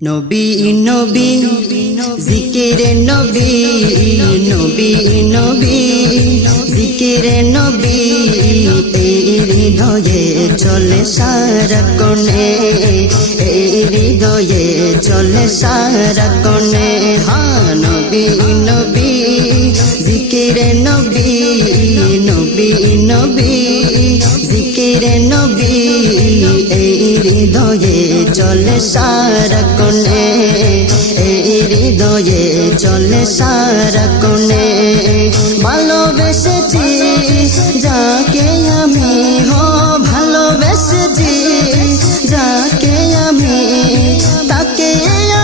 নবী নবী জিকিরে নবী নবী নবী জিকিরে নবী এই হৃদয়ে চলে সারাক্ষণে এই হৃদয়ে চলে সারাক্ষণে হ্যাঁ নবী নবী জিকিরে নবী নবী নবী জিকিরে নবী এই হৃদয়ে চলে সারাক্ষণে এই হৃদয়ে চলে সারাক্ষণে ভালোবেসেছি যাকে আমি ভালোবেসেছি যাকে আমি তাকে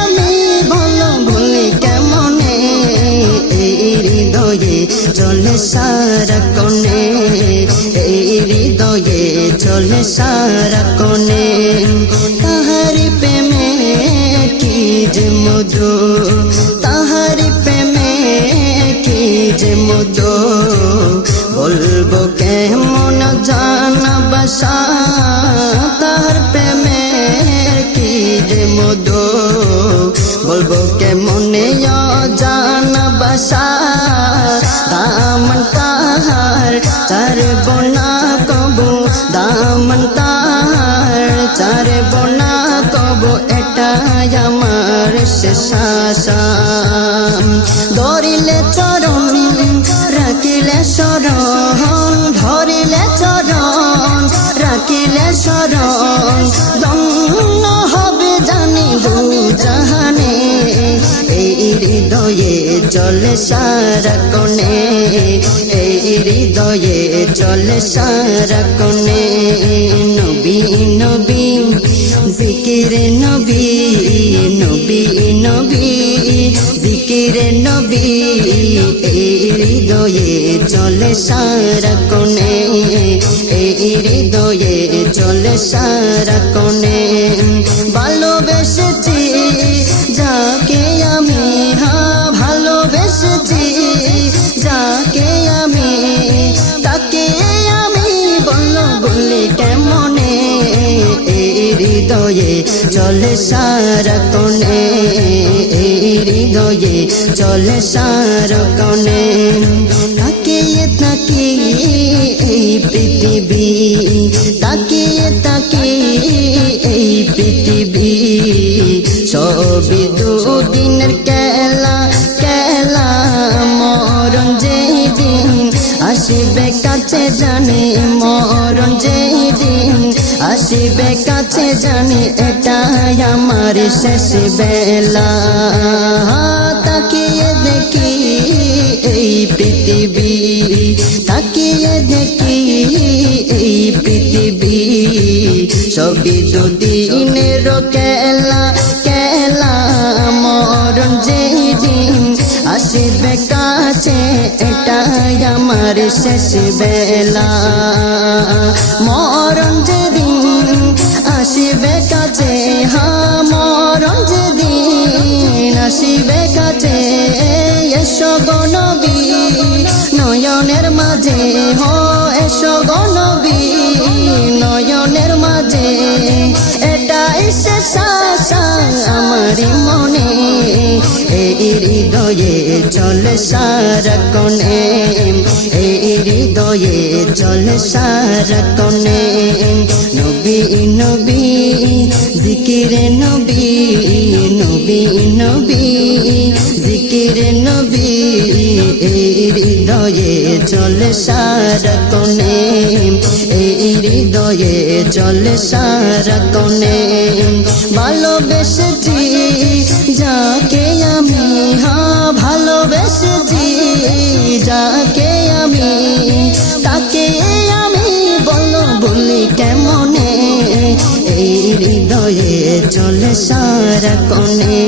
আমি বলো ভুলি কেমনে এই হৃদয়ে চলে সারাক্ষণে এই হৃদয়ে চলে সারাক্ষণে তাহারি প্রেমে কি যে মধু তাহারি প্রেমে কি যে মধু বলবো কেমন জানাবাসা তাহার প্রেমে কি যে মধু বলবো কেমনে জানাবাসা দামন তাহার চারব না কবু দামন তাহার চারব না কবু এটাই আমার শেষ আশা ধরিলে চরণ রাখিলে শরণ ধরিলে চরণ রাখিলে শরণ ধন্য হবে জানি দু জাহানে এই হৃদয়ে চলে সারাক্ষণে এই হৃদয়ে চলে সারাক্ষণে নবী নবী জিকিরে নবী নবী নবী জিকিরে নবী এই হৃদয়ে চলে সারাক্ষণে এই হৃদয়ে চলে সারাক্ষণে ভালোবেসেছি যাকে আমি ভালোবেসেছি যাকে আমি তাকে আমি বললো বলি কেমনে এই হৃদয়ে চলে সারাক্ষণে এই হৃদয়ে চলে সারাক্ষণে তাকিয়ে তাকিয়ে এই পৃথিবী তাকিয়ে তাকিয়ে এই পৃথিবী সবই দুদিনের খেলা খেলা মরণ যেদিন আসিবে কাছে জানি মরণ যেদিন আসিবে কাছে জানি এটাই আমার শেষ বেলা তাকিয়ে দেখি এই পৃথিবী তাকিয়ে দেখি এই পৃথিবী সবই দুদিনের খেলা খেলা মরণ যেদিন আসিবে কাছে এটাই আমার শেষ বেলা মরণ যেদিন আসিবে কাছে মরণ যেদিন আসিবে কাছে এসো গো নবী নয়নের মাঝে এসো গো নবী নয়নের মাঝে এটাই শেষ আশা আমারি মনে এই হৃদয়ে চলে সারাক্ষণে এই হৃদয়ে চলে সারাক্ষণে নবী নবী জিকিরে নবী নবী নবী জিকিরে নবী এই হৃদয়ে চলে সারাক্ষণে এই হৃদয়ে চলে সারাক্ষণে ভালোবেসেছি যাকে আমি ভালোবেসেছি যাকে আমি তাকে আমি বলো বলি কেমনে এই হৃদয়ে চলে সারাক্ষণে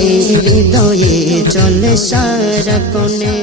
এই হৃদয়ে চলে সারাক্ষণে।